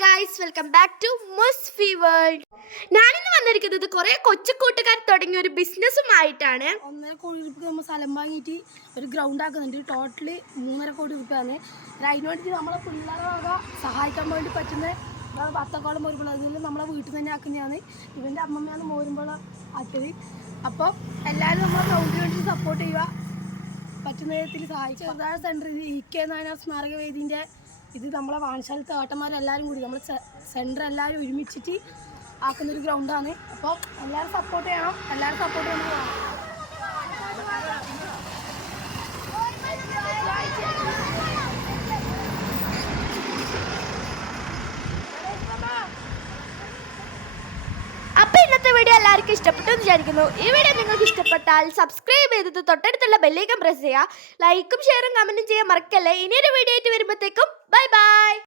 Guys welcome back to Musfi world ഞാനിന്ന് വന്നിരിക്കുന്നത് കുറെ കൊച്ചു കൂട്ടുകാർ തുടങ്ങിയ ഒരു ബിസിനസ്സുമായിട്ടാണ് ഒന്നര കോടി രൂപ നമ്മൾ സ്ഥലം വാങ്ങിയിട്ട് ഒരു ഗ്രൗണ്ട് ആക്കുന്നുണ്ട്. ടോട്ടലി മൂന്നര കോടി രൂപ ആണ് വേണ്ടി നമ്മളെ പിള്ളേരെ സഹായിക്കാൻ വേണ്ടി പറ്റുന്ന പത്തക്കോളം മോരുമ്പോൾ അതിൽ നമ്മളെ വീട്ടിൽ തന്നെ ആക്കുന്നതാണ്. ഇവന്റെ അമ്മമ്മയാണ് മോരുമ്പോൾ ആക്കിയത്. അപ്പോൾ എല്ലാവരും നമ്മളെ ഗ്രൗണ്ടിന് വേണ്ടി സപ്പോർട്ട് ചെയ്യുക. പറ്റുന്ന വിധത്തിൽ സഹായിക്കുക. സെന്റർ ഇ കെ നായനാർ സ്മാരക വേദിന്റെ ഇത് നമ്മളെ വാൻശാലത്തെ ഏട്ടന്മാരെല്ലാവരും കൂടി നമ്മൾ സെന്റർ എല്ലാവരും ഒരുമിച്ചിട്ട് ആക്കുന്നൊരു ഗ്രൗണ്ടാണ്. അപ്പോൾ എല്ലാവരും സപ്പോർട്ട് ചെയ്യണം. എല്ലാവരും സപ്പോർട്ട് ചെയ്യണം. വീഡിയോ എല്ലാവർക്കും ഇഷ്ടപ്പെട്ടു എന്ന് വിചാരിക്കുന്നു. ഈ വീഡിയോ നിങ്ങൾക്ക് ഇഷ്ടപ്പെട്ടാൽ സബ്സ്ക്രൈബ് ചെയ്തിട്ട് തൊട്ടടുത്തുള്ള ബെല്ലൈക്കൻ പ്രസ് ചെയ്യുക. ലൈക്കും ഷെയറും കമന്റും ചെയ്യാൻ മറക്കല്ലേ. ഇനിയൊരു വീഡിയോ ആയിട്ട് വരുമ്പോഴത്തേക്കും